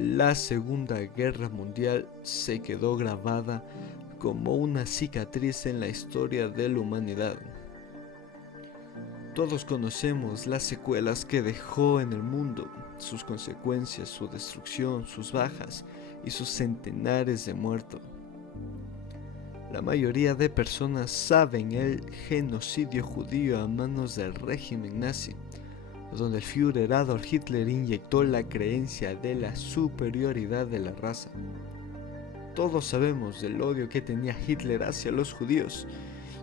la Segunda Guerra Mundial se quedó grabada como una cicatriz en la historia de la humanidad. Todos conocemos las secuelas que dejó en el mundo, sus consecuencias, su destrucción, sus bajas y sus centenares de muertos. La mayoría de personas saben el genocidio judío a manos del régimen nazi, donde el Führer Adolf Hitler inyectó la creencia de la superioridad de la raza. Todos sabemos del odio que tenía Hitler hacia los judíos,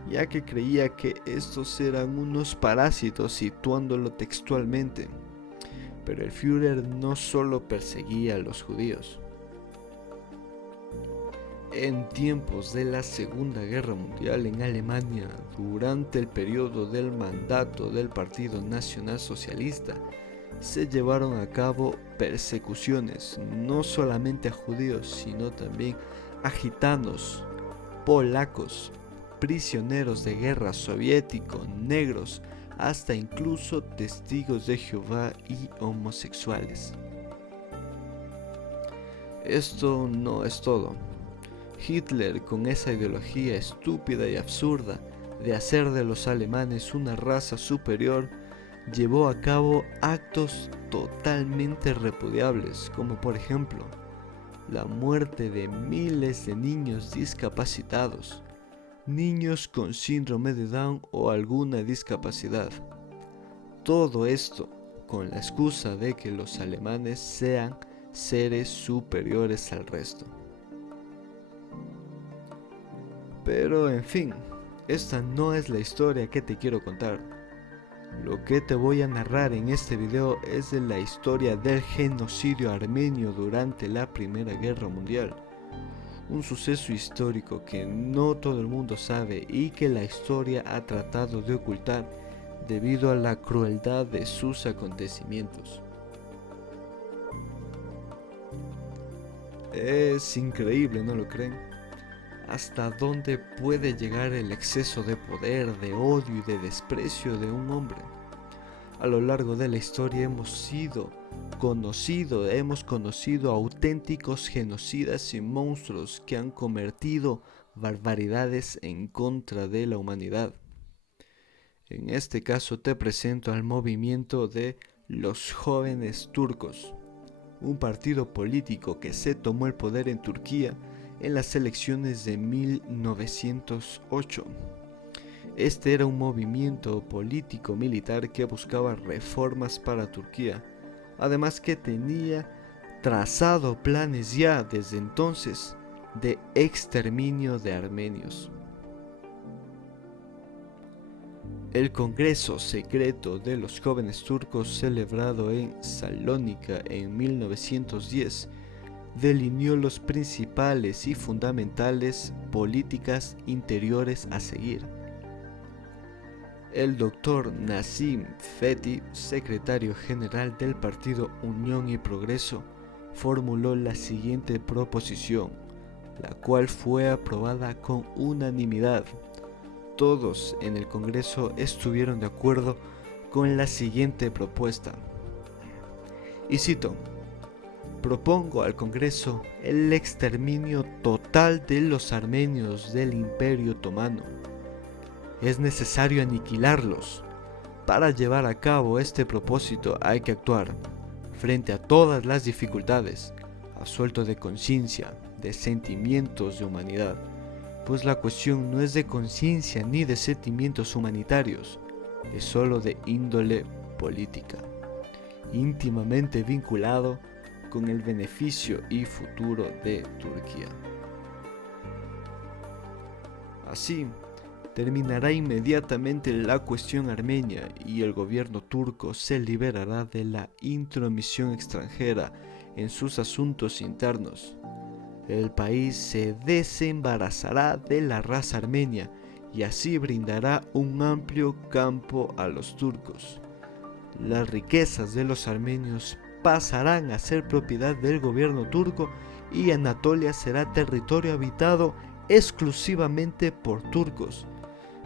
ya que creía que estos eran unos parásitos, situándolo textualmente. Pero el Führer no solo perseguía a los judíos. En tiempos de la Segunda Guerra Mundial en Alemania, durante el periodo del mandato del Partido Nacional Socialista, se llevaron a cabo persecuciones no solamente a judíos, sino también a gitanos, polacos, prisioneros de guerra soviéticos, negros, hasta incluso testigos de Jehová y homosexuales. Esto no es todo. Hitler, con esa ideología estúpida y absurda de hacer de los alemanes una raza superior, llevó a cabo actos totalmente repudiables, como por ejemplo, la muerte de miles de niños discapacitados, niños con síndrome de Down o alguna discapacidad. Todo esto con la excusa de que los alemanes sean seres superiores al resto. Pero en fin, esta no es la historia que te quiero contar. Lo que te voy a narrar en este video es de la historia del genocidio armenio durante la Primera Guerra Mundial. Un suceso histórico que no todo el mundo sabe y que la historia ha tratado de ocultar debido a la crueldad de sus acontecimientos. Es increíble, ¿no lo creen? ¿Hasta dónde puede llegar el exceso de poder, de odio y de desprecio de un hombre? A lo largo de la historia hemos conocido auténticos genocidas y monstruos que han cometido barbaridades en contra de la humanidad. En este caso te presento al movimiento de los jóvenes turcos, un partido político que se tomó el poder en Turquía en las elecciones de 1908. Este era un movimiento político-militar que buscaba reformas para Turquía, además que tenía trazado planes ya desde entonces de exterminio de armenios. El Congreso Secreto de los Jóvenes Turcos, celebrado en Salónica en 1910, delineó los principales y fundamentales políticas interiores a seguir. El doctor Nazim Fethi, secretario general del partido Unión y Progreso, formuló la siguiente proposición, la cual fue aprobada con unanimidad. Todos en el Congreso estuvieron de acuerdo con la siguiente propuesta. Y cito: propongo al Congreso el exterminio total de los armenios del Imperio Otomano. Es necesario aniquilarlos. Para llevar a cabo este propósito hay que actuar frente a todas las dificultades, absuelto de conciencia, de sentimientos de humanidad, pues la cuestión no es de conciencia ni de sentimientos humanitarios, es solo de índole política, íntimamente vinculado con el beneficio y futuro de Turquía. Así, terminará inmediatamente la cuestión armenia y el gobierno turco se liberará de la intromisión extranjera en sus asuntos internos. El país se desembarazará de la raza armenia y así brindará un amplio campo a los turcos. Las riquezas de los armenios pasarán a ser propiedad del gobierno turco y Anatolia será territorio habitado exclusivamente por turcos.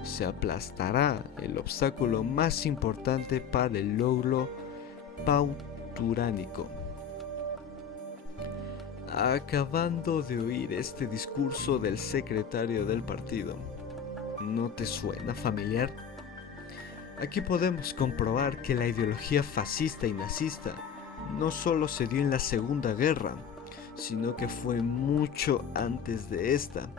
Se aplastará el obstáculo más importante para el logro pauturánico. Acabando de oír este discurso del secretario del partido, ¿no te suena familiar? Aquí podemos comprobar que la ideología fascista y nazista no solo se dio en la Segunda Guerra, sino que fue mucho antes de esta.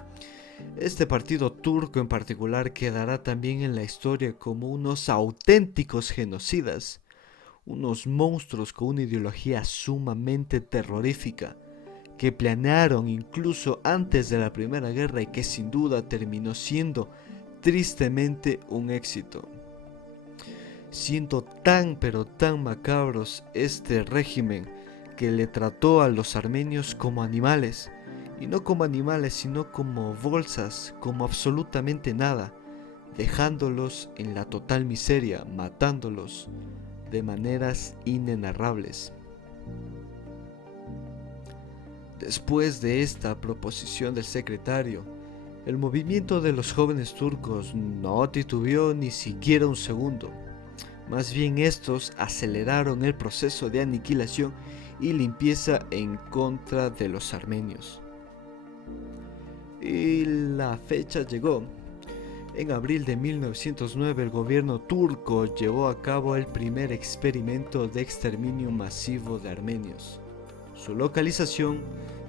Este partido turco en particular quedará también en la historia como unos auténticos genocidas, unos monstruos con una ideología sumamente terrorífica, que planearon incluso antes de la Primera Guerra y que sin duda terminó siendo tristemente un éxito. Siendo tan pero tan macabros este régimen que le trató a los armenios como animales, y no como animales sino como bolsas, como absolutamente nada, dejándolos en la total miseria, matándolos de maneras inenarrables. Después de esta proposición del secretario, el movimiento de los jóvenes turcos no titubeó ni siquiera un segundo. Más bien estos aceleraron el proceso de aniquilación y limpieza en contra de los armenios. Y la fecha llegó. En abril de 1909 el gobierno turco llevó a cabo el primer experimento de exterminio masivo de armenios. Su localización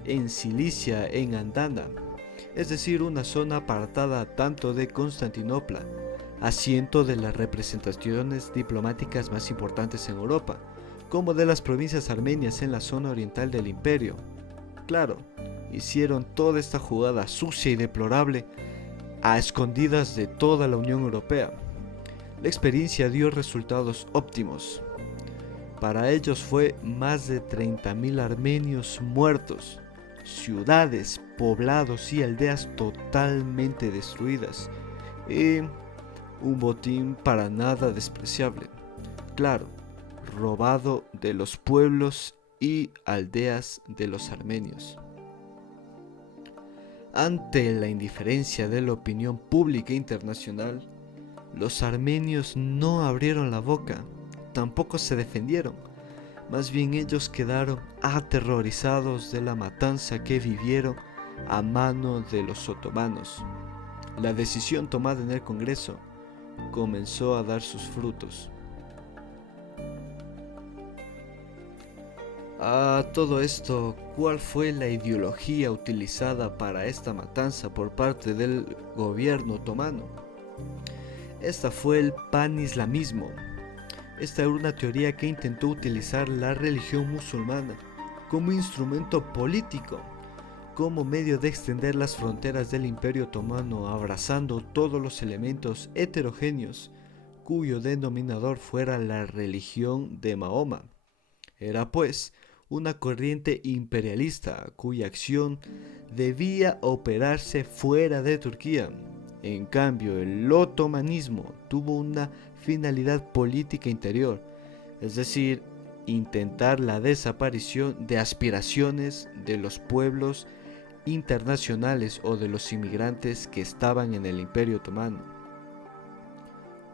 en Cilicia, en Andana, es decir, una zona apartada tanto de Constantinopla, asiento de las representaciones diplomáticas más importantes en Europa, como de las provincias armenias en la zona oriental del imperio. Claro, hicieron toda esta jugada sucia y deplorable a escondidas de toda la Unión Europea. La experiencia dio resultados óptimos. Para ellos fue más de 30.000 armenios muertos, ciudades, poblados y aldeas totalmente destruidas, y un botín para nada despreciable, claro, robado de los pueblos y aldeas de los armenios. Ante la indiferencia de la opinión pública internacional, los armenios no abrieron la boca, tampoco se defendieron, más bien ellos quedaron aterrorizados de la matanza que vivieron a mano de los otomanos. La decisión tomada en el Congreso comenzó a dar sus frutos. A todo esto, ¿cuál fue la ideología utilizada para esta matanza por parte del gobierno otomano? Esta fue el panislamismo. Esta era una teoría que intentó utilizar la religión musulmana como instrumento político, como medio de extender las fronteras del Imperio Otomano, abrazando todos los elementos heterogéneos cuyo denominador fuera la religión de Mahoma. Era pues una corriente imperialista cuya acción debía operarse fuera de Turquía. En cambio, el otomanismo tuvo una finalidad política interior, es decir, intentar la desaparición de aspiraciones de los pueblos internacionales o de los inmigrantes que estaban en el Imperio Otomano.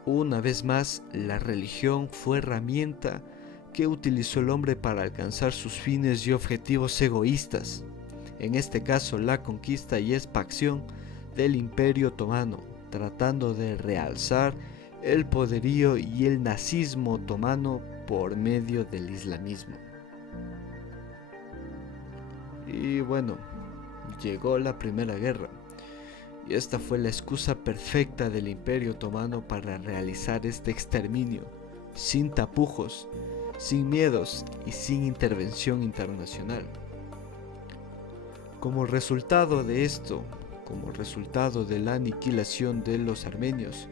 Una vez más, la religión fue herramienta que utilizó el hombre para alcanzar sus fines y objetivos egoístas, en este caso la conquista y expansión del Imperio Otomano, tratando de realzar el poderío y el nazismo otomano por medio del islamismo. Y bueno, llegó la Primera Guerra, y esta fue la excusa perfecta del Imperio Otomano para realizar este exterminio, sin tapujos, sin miedos y sin intervención internacional. Como resultado de esto, como resultado de la aniquilación de los armenios,